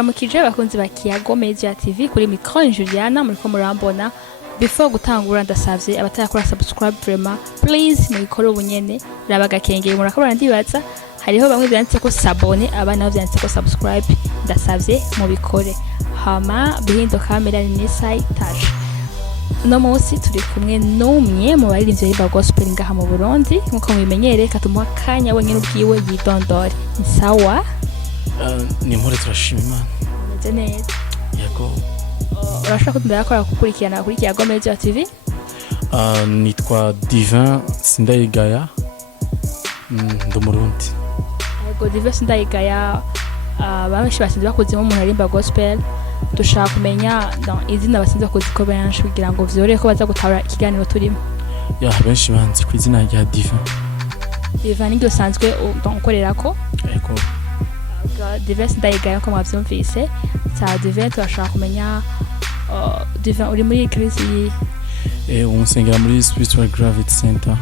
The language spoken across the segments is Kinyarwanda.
ndabaramukije bakunzi ba Kiyago Media TV kuri micro Juliana muriko murambona. Before gutangura ndasavye abatarakora subscribe vraiment please muyikore ubunyene rabagakengeye Murakoze ndibaza hariho bamwe byanditse ko s'abonner abana byanditse ko subscribe ndasavye mubikore hama behind the camera ni partage. No munsi turi kumwe n'umwe mu baririmbyi ba gospel ngaha mu Burundi nkuko mubimenyere katumuha kanya wenyine ubwiwe yidondore. Sawa ni mpore turashima Imana. Meze neza. Yego. Urashaka kundaya kora kukurikirana kuri Kiyago Media TV? Nitwa DIVIN Sindayigaya. Ndo Murundi. Yego DIVIN Sindayigaya benshi basinze bakuze mu muntu arimba gospel. Dushaka kumenya izina basinze bakuze ko benshi kugira ngo vyore ko baza gutara ikiganiro turimo. Ya benshi banzi ku izina rya DIVIN. DIVIN nibyo sanzwe ukorera ko? Yego. DIVIN Sindayigaya ko mwavyumvise. Sa DIVIN turashaka kumenya DIVIN uri muri eglise umusengera muri Spiritual Gravity Center.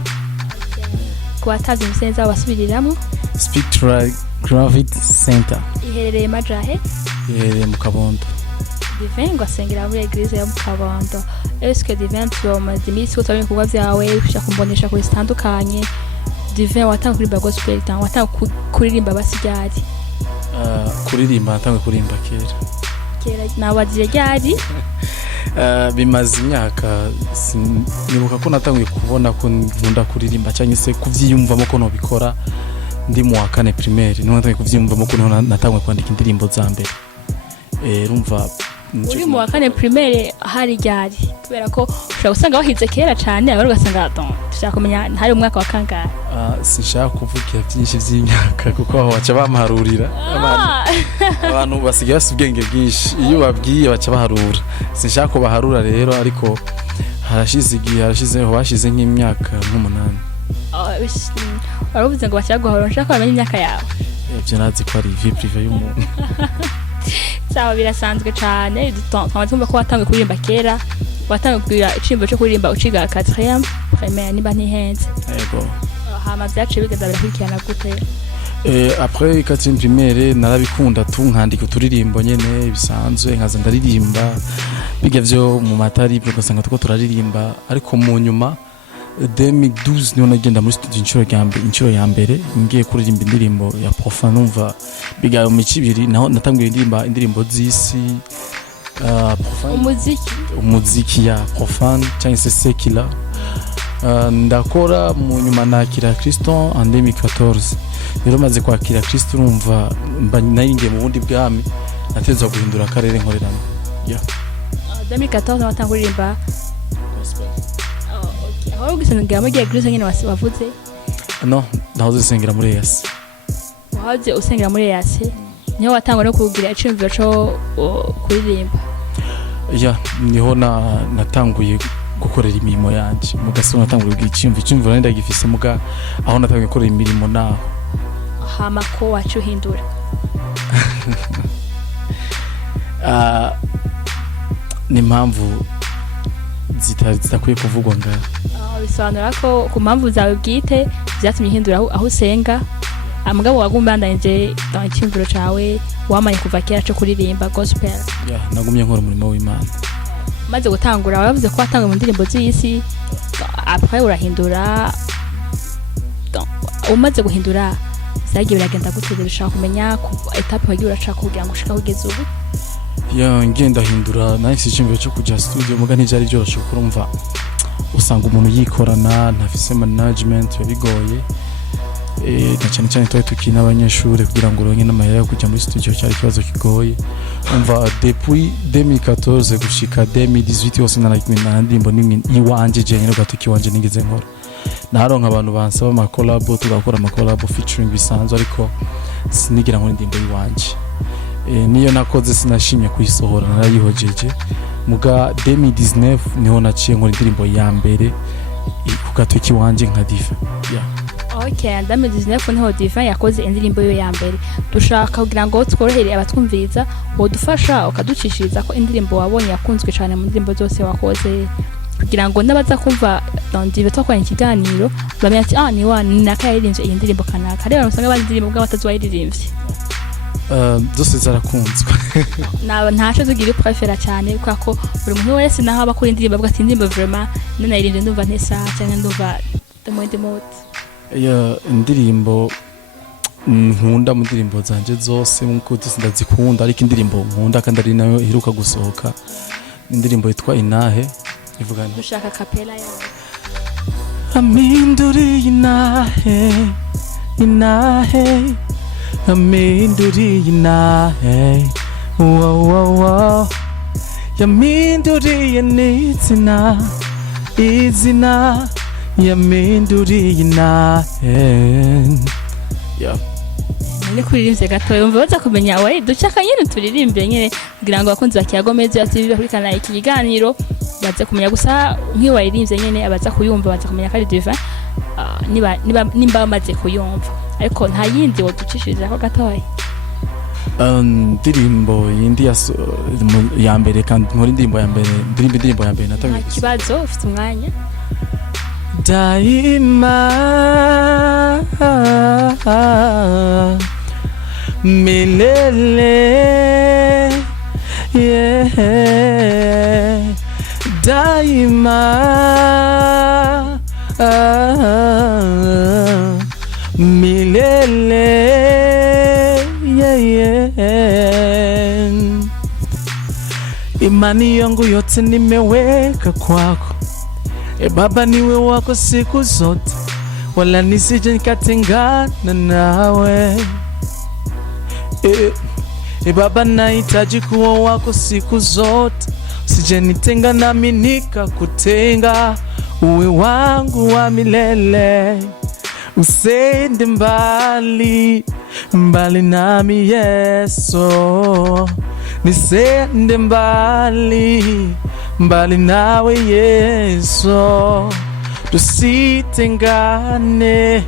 Kwatazi musenza wasubiriramwe Spiritual Gravity Center. Iherereye majahe? Iherereye mu Kabondo. DIVIN ngo asengera muri eglise yo mu Kabondo. Est-ce que DIVIN tumaze iminsi ko twabonye kuba vyawe ushaka kumbonesha kuri zitandukanye? DIVIN watanga kuririmba gospel cyangwa watanga kuririmba basigari? Kuririmba natangwe kuririmba kera. Kera nabaziye ryari? Bimaze imyaka nibuka ko natangiye kubona ko nkunda kuririmba cyangwa se kuvyiyumvamo ko no bikora ndi mu wa 4 primaire niho natangiye kuvyiyumvamo ko natangiye kwandika indirimbo za mbere. Urumva uri mu wa 4 primaire hari ryari kubera ko ushaka usanga wahize kera cyane abari ugasanga dushaka kumenya hari umwaka wa kangahe. Sinshaka kuvugira byinshi vy'imyaka kuko aho baca bamaharurira abantu basigaye basubwenge bwinshi iyo babwiye baca baharura. Sinshaka ko baharura rero ariko harashizeho bashize nk'imyaka nk'8. Baravuze ngo bacha guhora nshaka kumenya imyaka yawe. Ibyo nazi ko ari vie privé y'umuntu. Sawa birasanzwe cyane twamaze ko watangiye kuririmba kera watangiye kugira icimbo cyo kuririmba uciga 4e primaire niba ntihenze. Yego. Hama byaciye bigenda birakurikirana gute? Après 4e primaire narabikunda nkandika uturirimbo nyene bisanzwe nkaza ndaririmba biga vyo mu matari byo gusanga tuko turaririmba ariko mu nyuma 2012 niho nagenda muri studio inshuro ya mbere ngiye kuririmba indirimbo ya profane numva biga mu kibiri naho natangiye indirimbo z'isi profane umuziki ya profane cyangwa se secular. Ndakora mu nyuma nakira Kristo en 2014 rero maze kwakira Kristo urumva naringiye mu bundi bwami natezwa guhindura akarere nkoreramo. 2014 watanguririmba gospel. Okay. Aho ugisengera muri eglise nyine wavuze? No, nahoze sengera muri EAC. Wahoze usengera muri EAC? Niho watangwa no kugira icimviro cyo kuririmba? Niho natanguye gukorera imirimo yanje mugasona natangura icimviro nenda gifise muga aho natangiye gukorera imirimo naho. Hama ko wacu hindura? Ni mpamvu zitakwiye kuvugwa ngaho. Bisobanura ko ku mpamvu zawe bwite byatumye hindura aho usenga amugabo wagumbandanje dans icimviro cawe wamanye kuva kera cyo kuririmba gospel. Nagumye nkora umurimo w'Imana. Maze gutangura wavuze ko watanga mu ndirimbo z'isi après urahindura umaze guhindura zagiye biragenda guteze dushaka kumenya ku etape wagiye urashaka kugira ngo ushika kugeza ubu. Ngenda hindura nahise icimviro cyo kujya studio muga ntibyari byoroshe kurumva usanga umuntu yikorana ntafise management bigoye cyane twaye tukina abanyeshuri kugira ngo uronke n'amahera yo kujya muri studio cyari kibazo kigoye. Umva depuis 2014 gushika 2018 hose narakimena ndimbo niwanje je nyine gatuki wanje nigeze nkora naronka abantu bansaba ama collab tugakora ama collab featuring bisanzwe ariko sinigira nkora ndimbo yiwanje. Niyo nakoze sinashimye kuyisohora narayihojeje muga 2019 niho naciye nkora indirimbo ya mbere ku gatuki wanje nka DIVIN. Okay, 2019 niho DIVIN yakoze indirimbo yo ya mbere. Dushaka kugira ngo tworohere abatwumviriza wodufasha ukaducishiriza ko indirimbo wabonye yakunzwe cyane mu ndirimbo zose wakoze kugira ngo nabaza kumva DIVIN twakora ikiganiro bamenya ati ni nakayiririmbye iyi ndirimbo kanaka rero usanga bandi indirimbo bw'abatazwayiririmbye. zose zarakunzwe ntaco tugira prefera cyane kuko ko buri muntu wese naho abakora indirimbo avuga ati indirimbo vraiment nanayirinde ndumva ntesa cyangwa ndumva demode indirimbo nkunda mu ndirimbo zanje zose nkuko ndazikunda ariko indirimbo nkunda kandi ari nayo iheruka gusohoka indirimbo yitwa Inahe ivuga nti dushaka kapela yawe aminduri inahe aminduri inahe wow yaminduri nitsina izina yaminduri inahe ni kuririmvye gato yumva baza kumenya we dushaka nyene turirimbye nyene kugira ngo abakunzi bakiyago meze ati bikurikirana iki kiganiro baze kumenya gusa nk'iwayirimbye nyene abaza kuyumva baza kumenya kari DIVIN nimba bamaze kuyumva ariko nta yindi woducishiriza ko gatoya indirimbo yindi ya mbere kandi muri indirimbo ya mbere natangiye ikibazo ufite umwanya daima milele yeah daima milele yeah imani yangu yote nimeweka kwako Baba niwe wako siku zote wala nisije nikatengana nawe Baba nahitaji kuwa wako siku zote usije nitenga nami nikakutenga uwe wangu wa milele usende mbali nami Yesu nisende mbali nawe Yesu tusitengane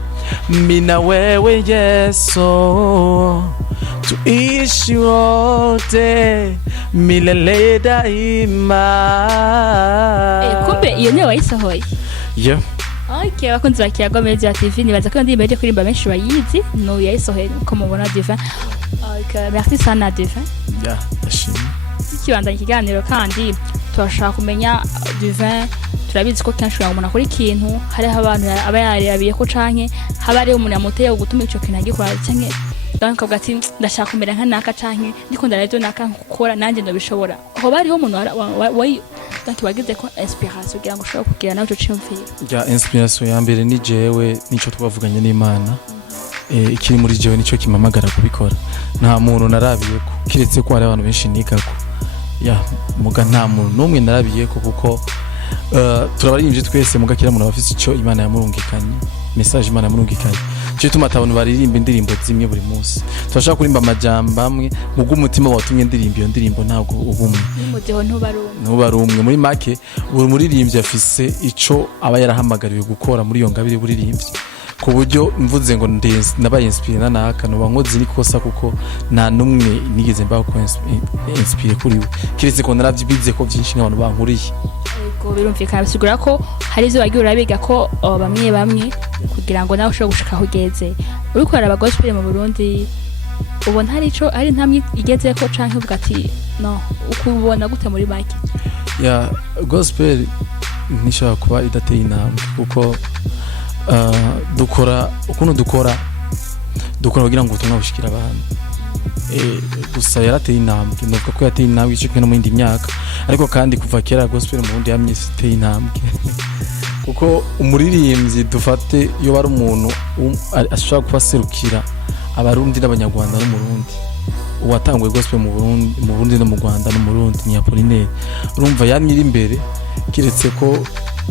mina wewe Yesu tuishi wote milele daima kumbe iyo niyo wayisohoye Okay, bakunzi ba Kiyago Media TV nibaza ko ndirimbo kuririmba benshi bayizi no yayisohoye ko mubona DIVIN merci sana DIVIN ndashimye ikibandanya ikiganiro kandi turashaka kumenya DIVIN turabizi ko kenshi umuntu akora ikintu hariho abantu aba yarabiye ko canke haba ari umuntu yamuteye gutuma ico kintu agikora canke donc ugati ndashaka kumera nka naka canke ndiko ndaravyo naka gukora nanje ndabishobora aho bariho umuntu donc wagize ko inspiration kugira ngo ushobore kugira nawe cyo cyumvira inspiration ya mbere ni jewe nico twavuganye n'Imana ikiri muri jewe nico kimamagara kubikora nta muntu narabiyeko kiretse ko hari abantu benshi nigako muga nta muntu numwe narabiyeko kuko turabaririmbye twese mugakira muntu bafite ico Imana yamurungikanye message Imana yamurungikanye cyo tumata abantu baririmba indirimbo zimwe buri munsi turashaka kurimba amajambo amwe mugo umutima watumye indirimbo iyo ndirimbo ntabwo ubumwe n'umudeho ntubarumwe muri make buri muririmbye afise ico aba yarahamagariwe gukora muri iyo ngabire buririmbye ku buryo mvuze ngo nabaye inspire naka no bankoze nikosa kuko nta numwe nigeze mbaho ko inspire kuri we kiretse ko naravyibize ko byinshi nk'abantu bankuriye ego birumvikana bisigura ko hari izo bagiye urabiga ko bamwe kugira ngo nawe ushobore gushika hugeze uri kora gospel mu Burundi ubona hari ico ari ntamwe igeze ko canke uvuga ati no ukubona gute muri make gospel nishaka kuba idateye intambwe kuko dukora kugira ngo ubutumwa bushikira abantu gusa yarateye intambwe nuko ko yateye intambwe icyo no mu yindi myaka ariko kandi kuva kera gospel mu Burundi yamye iteye intambwe kuko umuririmbyi dufate iyo bari umuntu ashobora kubaserukira abarundi n'abanyarwanda no mu Burundi uwatanguye gospel mu Burundi no mu Rwanda no mu Burundi ni Apollinaire urumva yamye iri imbere kiretse ko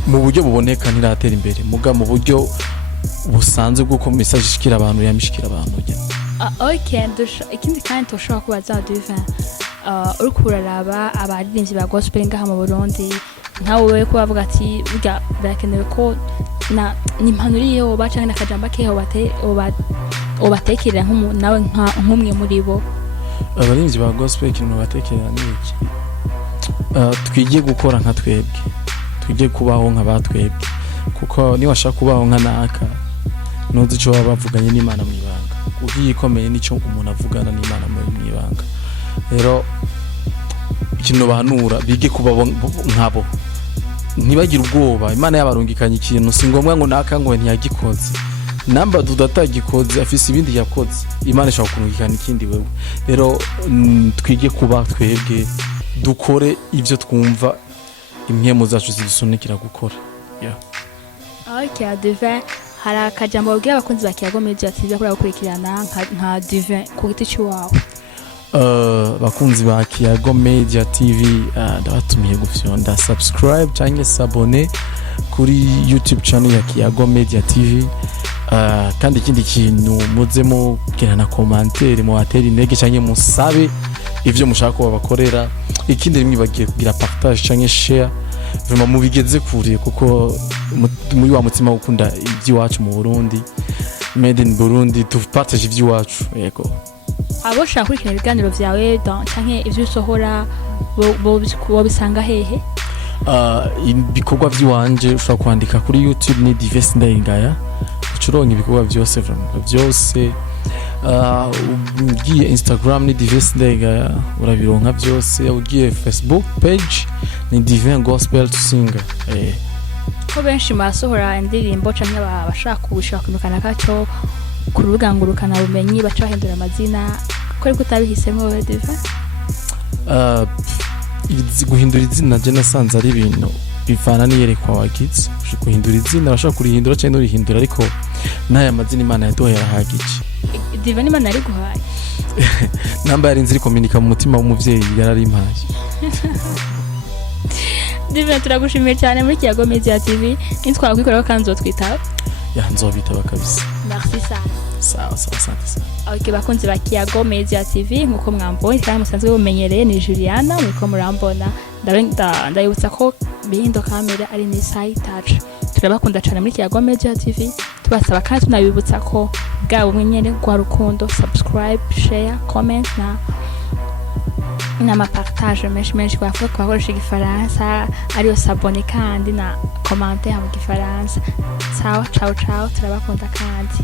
mu buryo buboneka ntiratera imbere muga mu buryo busanzwe bw'uko message ishikira abantu yamishikira abantu okay ikindi kandi tushobora kubaza DIVIN uri kuraraba abaririmbyi ba gospel ngaha mu Burundi ntawe wewe ko bavuga ati burya birakenewe ko n'impanuriye ho bacange nakajamba keho batekerera nawe nk'umwe muri bo abaririmbyi ba gospel ikintu batekerera ni iki twigiye gukora nka twebwe twigiye kubaho nk'abatwebwe kuko ni washaka kubaho nka naka nuzi cyo bavuganye n'Imana mu ibanga ugiye ikomeye nico umuntu avugana n'Imana mu ibanga. Rero ikintu bahanura bige kuba nkabo, ntibagira ubwoba. Imana yabarungikanye ikintu, si ngombwa ngo naka ngo ntiyagikoze. Namba dudatagikoze afise ibindi yakoze, Imana ishaka kurungikana ikindi wewe. Rero twige kuba twebwe, dukore ivyo twumva impyemu zacu zidusunikira gukora. Okay, DIVIN, hari akajambo babwira abakunzi ba Kiyago Media TV kuri urakwirikirana nka DIVIN ku giti cy'iwawe? Bakunzi ba Kiyago Media TV, ndabatumiye gufyonda subscribe cyangwa s'abonner kuri YouTube channel ya Kiyago Media TV. Kandi ikindi kintu muzemo kirana commentaire mu ateri intege cyangwa musabe ivyo mushaka ko babakorera. Ikindi rimwe bagiye kugira partage cyangwa share, vraiment mubigeze kure, kuko muri wa mutima ukunda iby'iwacu mu Burundi, made in Burundi, to partage iby'iwacu. Yego, abo shaka kurikira ibiganiro vyawe canke ivyo usohora bo bisanga hehe? Ibikorwa by'iwanje ushobora kwandika kuri YouTube ni DIVIN ndayingaya, ucuronka ibikorwa byose byose. Ugiye Instagram ni DIVIN ndayingaya, urabironka byose. Ugiye Facebook page ni DIVIN Gospel Singer. Ko benshi masohora indirimbo canke abashaka kubushaka kumukana kaco ku rubuga ngurukana bumenyi baca bahindura amazina, ko ariko utabihisemo DIVIN? Guhindura izina je nasanze ari ibintu bivana niyerekwa wagize. Guhindura izina urashaka kurihindura cyangwa urihindura, ariko n'aya mazina Imana yaduhaye arahagije. DIVIN Imana ari guhaye namba yari nziri komunika mu mutima w'umuvyeyi yararimpaye. DIVIN, turagushimiye cyane muri Kiyago Media TV. Nitwakwikora kandi uzotwitaba? Nzobitaba kabisa. Merci sana. Sawa, asante. Okay, bakunzi ba Kiyago Media TV, nkuko mwambonye kandi musanzwe bumenyereye, ni Juliana muriko murambona. Ndabibutsa ko bihindo kamera ari ni partage. Turabakunda cyane muri Kiyago Media TV. Tubasaba kandi tunabibutsa ko bwabo mwenyene gwa rukundo, subscribe, share, comment na partage menshi kwa kwakoresha igifaransa, ariyo s'abonner kandi na commentaire mu gifaransa. Ciao, turabakunda kandi